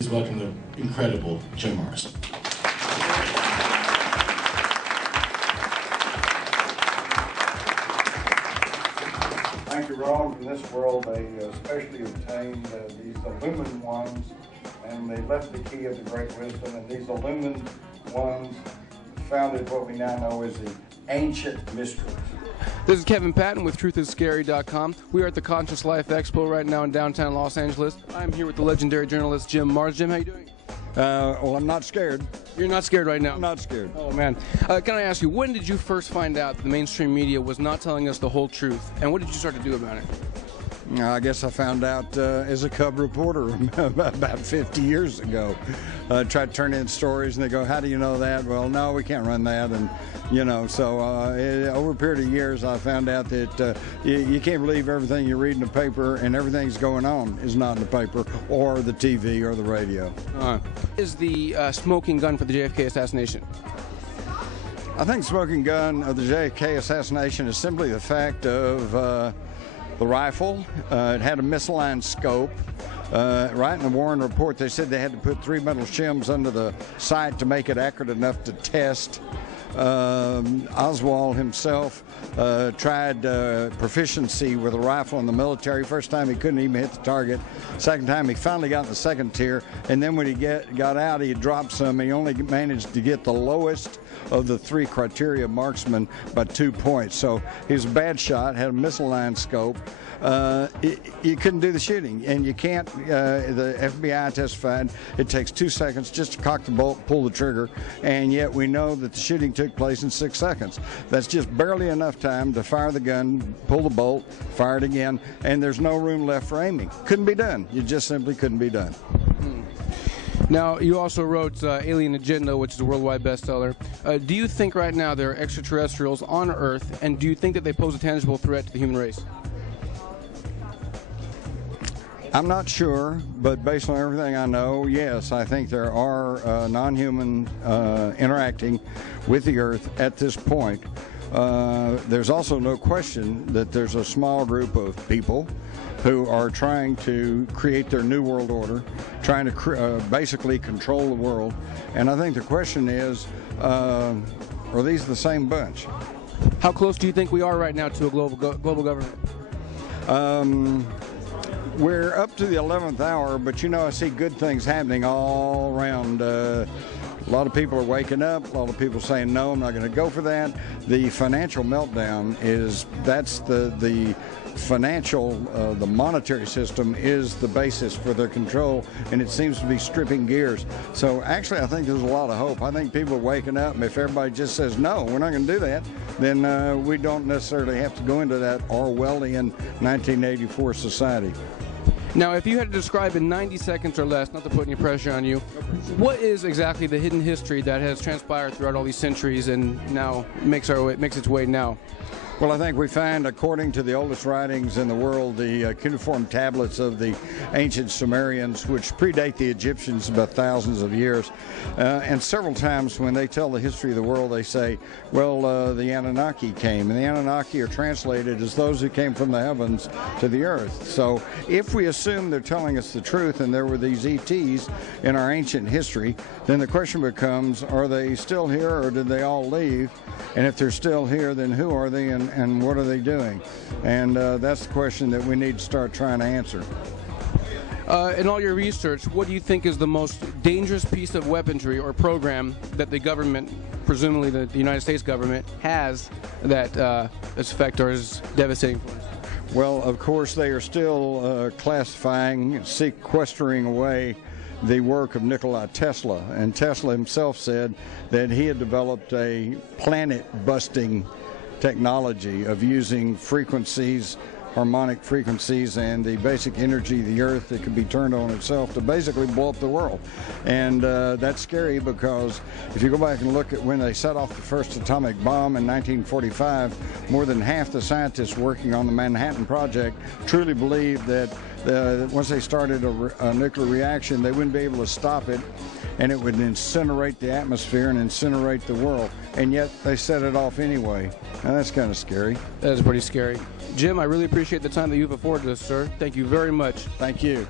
Please welcome the incredible Jim Morrison. Thank you, Ron. In this world, they specially obtained these illumined ones, and they left the key of the great wisdom. And these illumined ones founded what we now know as the ancient mysteries. This is Kevin Patton with TruthIsScary.com. We are at the Conscience Life Expo right now in downtown Los Angeles. I'm here with the legendary journalist Jim Mars. Jim, how you doing? Well, I'm not scared. You're not scared right now? I'm not scared. Oh, man. Can I ask you, when did you first find out that the mainstream media was not telling us the whole truth? And what did you start to do about it? I guess I found out as a cub reporter about 50 years ago. Tried to turn in stories, and they go, how do you know that? Well, no, we can't run that. And, you know, so over a period of years, I found out that you can't believe everything you read in the paper, and everything's going on is not in the paper or the TV or the radio. Is the smoking gun for the JFK assassination? I think the smoking gun of the JFK assassination is simply the fact of the rifle. It had a misaligned scope. Right in the Warren report, they said they had to put 3 metal shims under the sight to make it accurate enough to test. Oswald himself tried proficiency with a rifle in the military. First time he couldn't even hit the target. Second time he finally got in the second tier, and then when he got out, he dropped some. He only managed to get the lowest of the 3 criteria marksman by 2 points. So he was a bad shot, had a misaligned scope. You couldn't do the shooting, and you can't. The FBI testified it takes 2 seconds just to cock the bolt, pull the trigger, and yet we know that the shooting took place in 6 seconds. That's just barely enough time to fire the gun, pull the bolt, fire it again, and there's no room left for aiming. Couldn't be done. You just simply couldn't be done. Now, you also wrote Alien Agenda, which is a worldwide bestseller. Do you think right now there are extraterrestrials on Earth, and do you think that they pose a tangible threat to the human race? I'm not sure, but based on everything I know, yes, I think there are non-human interacting with the Earth at this point. There's also no question that there's a small group of people who are trying to create their new world order, trying to basically control the world. And I think the question is, are these the same bunch? How close do you think we are right now to a global government? We're up to the 11th hour, but you know, I see good things happening all around. A lot of people are waking up. A lot of people saying, no, I'm not going to go for that. The financial meltdown that's the financial, the monetary system is the basis for their control, and it seems to be stripping gears. So actually, I think there's a lot of hope. I think people are waking up, and if everybody just says, no, we're not going to do that, then we don't necessarily have to go into that Orwellian 1984 society. Now, if you had to describe in 90 seconds or less, not to put any pressure on you, what is exactly the hidden history that has transpired throughout all these centuries and now makes its way now? Well, I think we find, according to the oldest writings in the world, the cuneiform tablets of the ancient Sumerians, which predate the Egyptians about thousands of years. And several times when they tell the history of the world, they say, well, the Anunnaki came. And the Anunnaki are translated as those who came from the heavens to the earth. So if we assume they're telling us the truth and there were these ETs in our ancient history, then the question becomes, are they still here or did they all leave? And if they're still here, then who are they and what are they doing? And that's the question that we need to start trying to answer. In all your research, what do you think is the most dangerous piece of weaponry or program that the government, presumably the United States government, has that is effect or is devastating for us? Well, of course, they are still classifying, sequestering away the work of Nikola Tesla. And Tesla himself said that he had developed a planet-busting technology of using frequencies, harmonic frequencies, and the basic energy of the earth that could be turned on itself to basically blow up the world. And that's scary because if you go back and look at when they set off the first atomic bomb in 1945, more than half the scientists working on the Manhattan Project truly believed that once they started a nuclear reaction, they wouldn't be able to stop it, and it would incinerate the atmosphere and incinerate the world. And yet they set it off anyway. Now that's kind of scary. That is pretty scary. Jim, I really appreciate the time that you've afforded us, sir. Thank you very much. Thank you.